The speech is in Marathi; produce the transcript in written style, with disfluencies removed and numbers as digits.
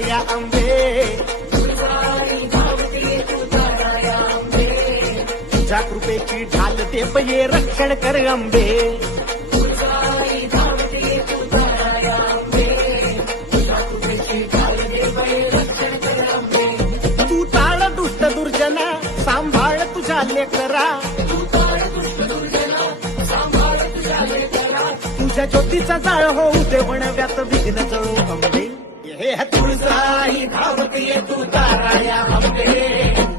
या अंबे, तुझ्या कृपेची ढाल दे ये रक्षण कर अंबे. तू ताळ दुष्ट दुर्जना सांभाळ तुझ्या लेकरा, तुझ्या ज्योतीचा जाळ होऊ दे वणव्यात विघ्न जळू अंबे. हे तुळजाई धावत ये तू तारा या अंबे.